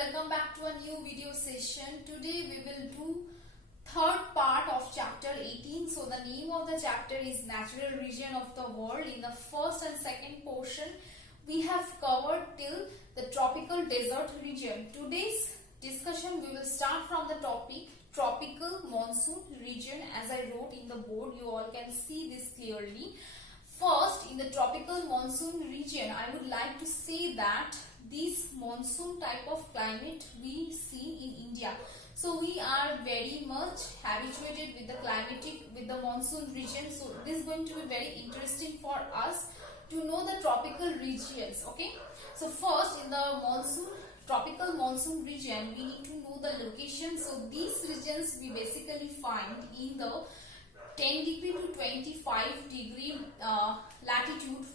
welcome back to a new video session. Today we will do third part of chapter 18. So the name of the chapter is Natural Region of the World. In the first and second portion we have covered till the tropical desert region. Today's discussion we will start from the topic tropical monsoon region. As I wrote in the board, you all can see this clearly. First, in the tropical monsoon region, I would like to say that this monsoon type of climate we see in India. So we are very much habituated with the monsoon region. So this is going to be very interesting for us to know the tropical regions. Okay. So first, in the tropical monsoon region, we need to know the location. So these regions we basically find in the 10 degree to 25 degree latitude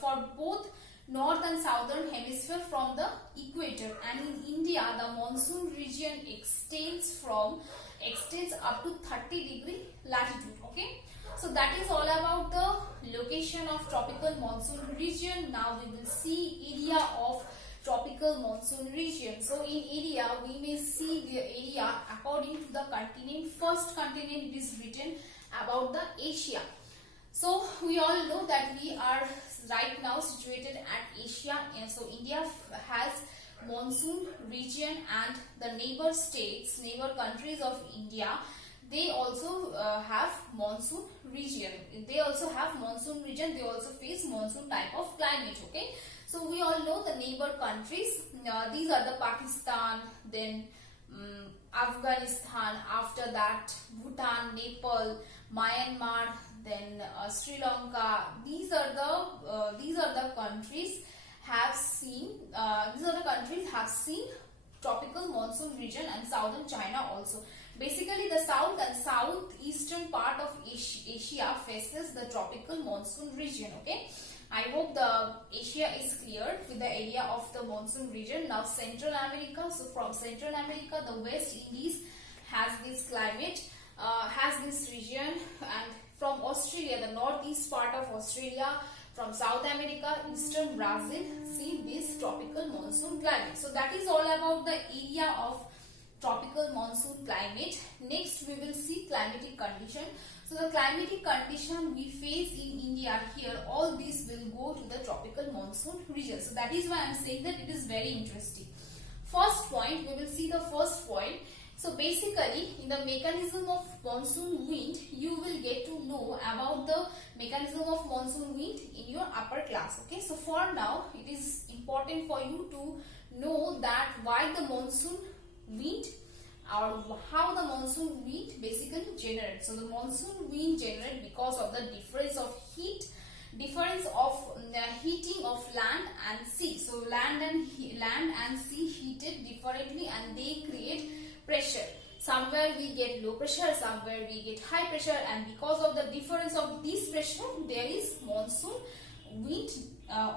for both north and southern hemisphere from the equator, and in India the monsoon region extends up to 30 degree latitude. Okay, so that is all about the location of tropical monsoon region. Now we will see area of tropical monsoon region. So in area we may see the area according to the continent. First continent is written about the Asia. So we all know that we are right now situated at Asia, and so India has monsoon region, and the neighbor countries of India, they also have monsoon region. They also face monsoon type of climate. Okay, so we all know the neighbor countries. These are the Pakistan, then Afghanistan, after that Bhutan, Nepal, Myanmar, then Sri Lanka. These are the countries have seen tropical monsoon region, and southern China also. Basically the south and southeastern part of Asia faces the tropical monsoon region. Okay, I hope the Asia is clear with the area of the monsoon region. Now Central America. So from Central America, the West Indies has this climate, has this region, and from Australia, the northeast part of Australia, from South America, eastern Brazil, see this tropical monsoon climate. So that is all about the area of tropical monsoon climate. Next we will see climatic condition. So the climatic condition we face in India here, all these will go to the tropical monsoon region. So that is why I am saying that it is very interesting. First point, we will see the first point. So basically in the mechanism of monsoon wind, you will get to know about the mechanism of monsoon wind in your upper class. Okay, so for now it is important for you to know that why the monsoon wind, or how the monsoon wind basically generates. So the monsoon wind generates because of the difference of heating of land and sea. So land and sea heated differently, and they create pressure. Somewhere we get low pressure, somewhere we get high pressure, and because of the difference of this pressure, there is monsoon wind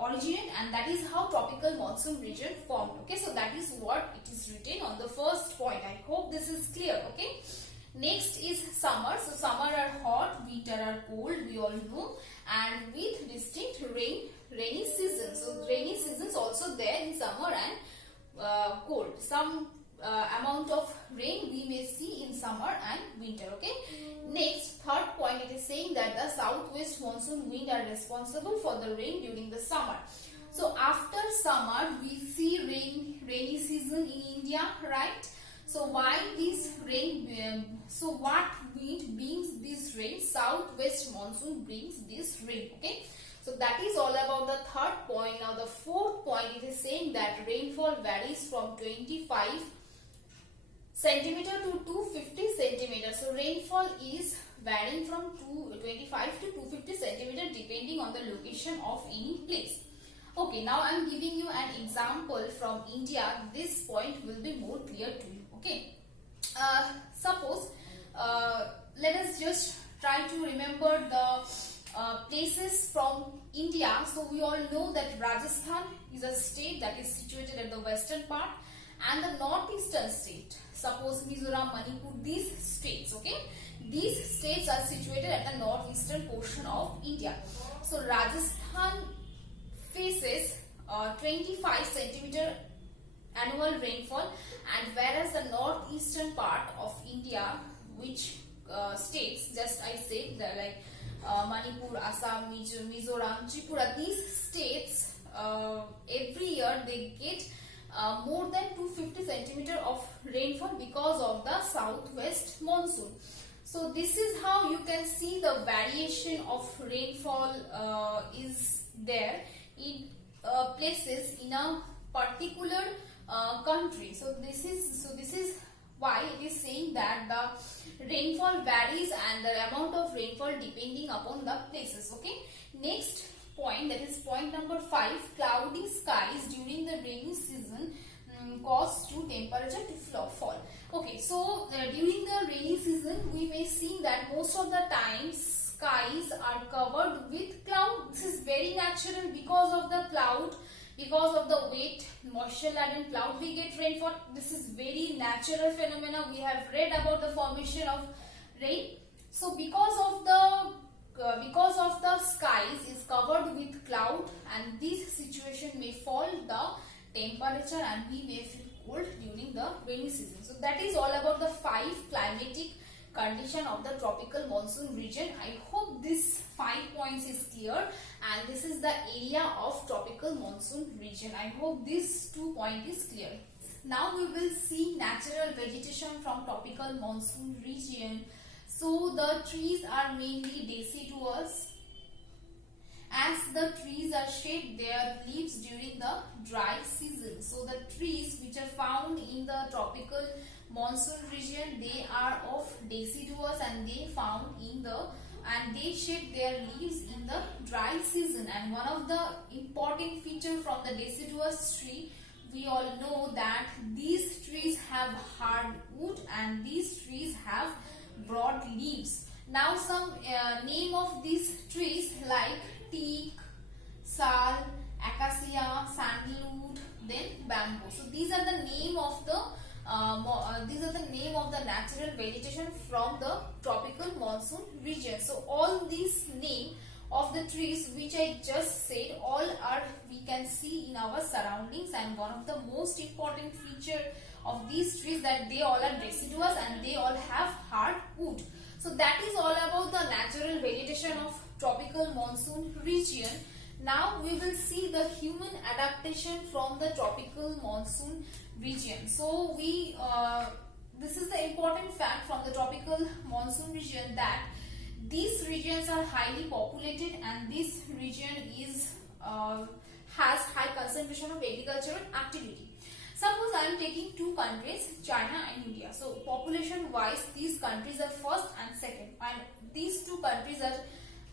originate, and that is how tropical monsoon region formed. Okay, so that is what it is written on the first point. I hope this is clear. Okay, next is summer. So summer are hot, winter are cold, we all know, and with distinct rainy seasons. So rainy seasons also there in summer and cold. Some amount of rain we may see in summer and winter. Okay, next, third point, it is saying that the southwest monsoon wind are responsible for the rain during the summer. So after summer we see rainy season in India, right? So why this rain? So what wind brings this rain? Southwest monsoon brings this rain. Okay, so that is all about the third point. Now the fourth point, it is saying that rainfall varies from 25 centimeter to 250 centimeter. So rainfall is varying from 225 to 250 centimeter depending on the location of any place. Okay, now I am giving you an example from India. This point will be more clear to you. Okay, suppose let us just try to remember the places from India. So we all know that Rajasthan is a state that is situated at the western part, and the northeastern state, suppose Mizoram, Manipur, these states. Okay, these states are situated at the northeastern portion of India. So Rajasthan faces 25 centimeter annual rainfall, and whereas the northeastern part of India, which states, just I said, like Manipur, Assam, Mizoram, Tripura, these states every year they get more than 250 centimeter of rainfall because of the southwest monsoon. So this is how you can see the variation of rainfall is there in places in a particular country. So this is why it is saying that the rainfall varies and the amount of rainfall depending upon the places. Okay, next point, that is point number 5, cloudy skies during the rainy season cause to temperature to fall. Okay, so during the rainy season we may see that most of the times skies are covered with cloud. This is very natural because of the cloud, because of the wet moisture laden cloud we get rainfall. This is very natural phenomena. We have read about the formation of rain. So because of the skies is covered with cloud, and this situation may fall the temperature and we may feel cold during the rainy season. So that is all about the 5 climatic condition of the tropical monsoon region. I hope this 5 points is clear, and this is the area of tropical monsoon region. I hope this 2 point is clear. Now we will see natural vegetation from tropical monsoon region. So the trees are mainly deciduous, as the trees are shed their leaves during the dry season. So the trees which are found in the tropical monsoon region, they are of deciduous and they shed their leaves in the dry season. And one of the important feature from the deciduous tree, we all know that these trees have hard wood and these trees have broad leaves. Now some name of these trees like teak, sal, acacia, sandalwood, then bamboo. So these are the name of the natural vegetation from the tropical monsoon region. So all these name of the trees which I just said, all are we can see in our surroundings, and one of the most important feature of these trees that they all are deciduous and they all have hard wood. So that is all about the natural vegetation of tropical monsoon region. Now we will see the human adaptation from the tropical monsoon region. So this is the important fact from the tropical monsoon region, that these regions are highly populated and this region is has high concentration of agricultural activity. Suppose I am taking 2 countries, China and India. So population wise these countries are first and second, and these 2 countries are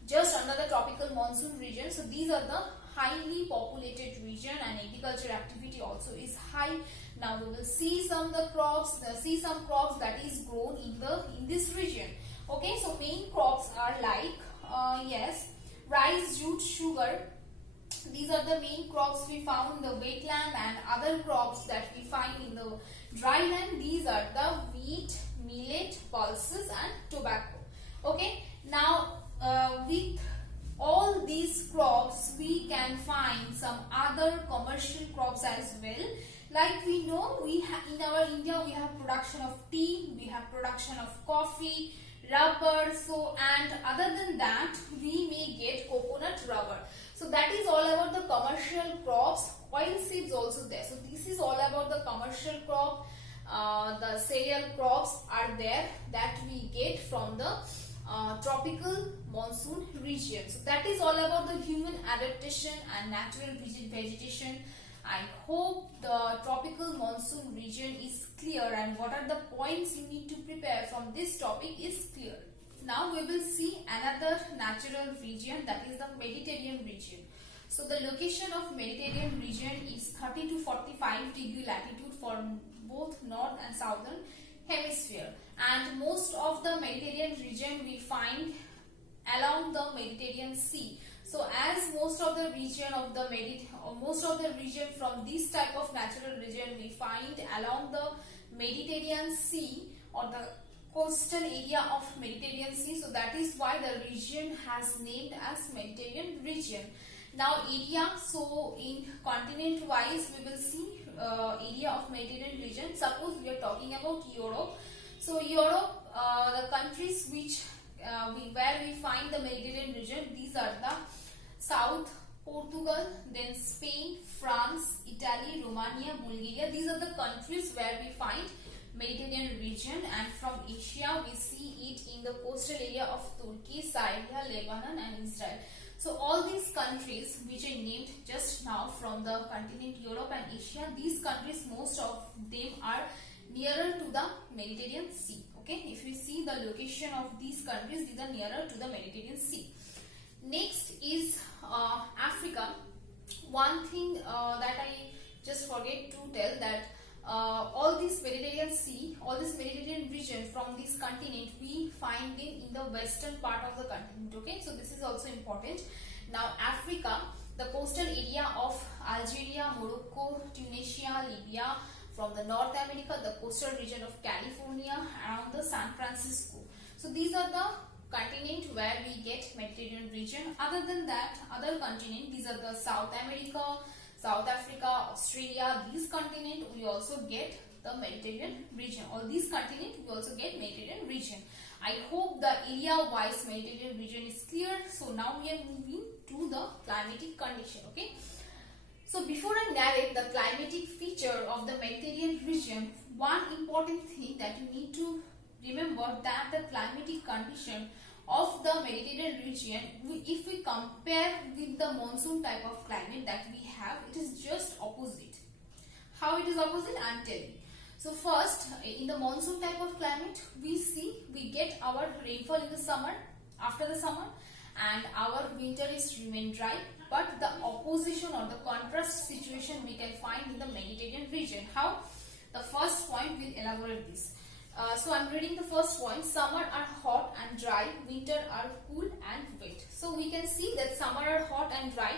just under the tropical monsoon region. So these are the highly populated region and agriculture activity also is high. Now we will see some crops that is grown in this region. Okay, so main crops are like rice, jute, sugar. These are the main crops we found in the wetland, and other crops that we find in the dry land. These are the wheat, millet, pulses and tobacco. Okay, now with all these crops we can find some other commercial crops as well. Like we know, in our India we have production of tea, we have production of coffee, rubber. So and other than that we may get coconut rubber. So that is all about the commercial crops. Oil seeds also there. So this is all about the commercial crop. The cereal crops are there that we get from the tropical monsoon region. So that is all about the human adaptation and natural vegetation. I hope the tropical monsoon region is clear, and what are the points you need to prepare from this topic is clear. Now we will see another natural region, that is the Mediterranean region. So the location of Mediterranean region is 30 to 45 degree latitude for both north and southern hemisphere, and most of the Mediterranean region we find along the Mediterranean Sea. So as most of the region from this type of natural region we find along the Mediterranean Sea or the coastal area of Mediterranean Sea. So that is why the region has named as Mediterranean region. Now area, so in continent wise we will see area of Mediterranean region. Suppose we are talking about Europe. So Europe, the countries which where we find the Mediterranean region, these are the South, Portugal, then Spain, France, Italy, Romania, Bulgaria. These are the countries where we find Mediterranean region. And from Asia we see it in the coastal area of Turkey, Syria, Lebanon and Israel. So all these countries which I named just now from the continent Europe and Asia, these countries, most of them are nearer to the Mediterranean Sea. Okay, if you see the location of these countries, these are nearer to the Mediterranean Sea. Next is Africa. One thing that I just forget to tell, that all this Mediterranean Sea, all this Mediterranean region from this continent, we find them in the western part of the continent. Okay, so this is also important. Now Africa, the coastal area of Algeria, Morocco, Tunisia, Libya, from the North America, the coastal region of California, around the San Francisco. So these are the continent where we get Mediterranean region. Other than that, other continent, these are the South America, South Africa, Australia. These continent we also get the Mediterranean region. All these continent we also get Mediterranean region. I hope the area wise Mediterranean region is clear. So now we are moving to the climatic condition. Okay. So before I narrate the climatic feature of the Mediterranean region, one important thing that you need to remember, that the climatic condition of the Mediterranean region, if we compare with the monsoon type of climate that we have, it is just opposite. How it is opposite? I am telling you. So first, in the monsoon type of climate, we get our rainfall in the summer, after the summer, and our winter is remain dry. But the opposition or the contrast situation we can find in the Mediterranean region. How? The first point will elaborate this. So I am reading the first point. Summer are hot and dry, winter are cool and wet. So we can see that summer are hot and dry.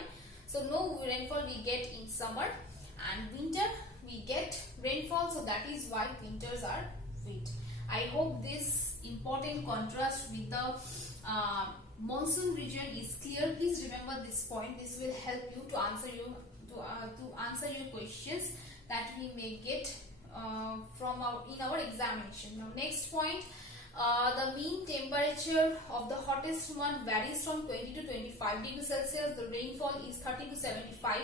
So no rainfall we get in summer, and winter we get rainfall. So that is why winters are wet. I hope this important contrast with the monsoon region is clear. Please remember this point. This will help you to answer your questions that we may get in our examination. Now next point, the mean temperature of the hottest month varies from 20 to 25 degrees Celsius. The rainfall is 30 to 75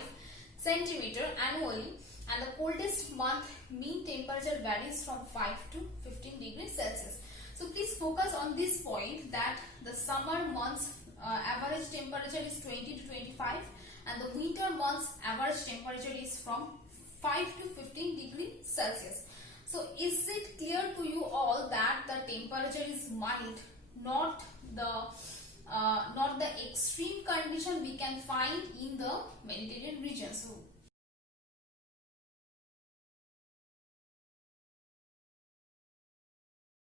centimeter annually, and the coldest month mean temperature varies from 5 to 15 degrees Celsius. So please focus on this point, that the summer months average temperature is 20 to 25, and the winter months average temperature is from 5 to 15 degrees Celsius. So is it clear to you all that the temperature is mild, not the extreme condition we can find in the Mediterranean region? So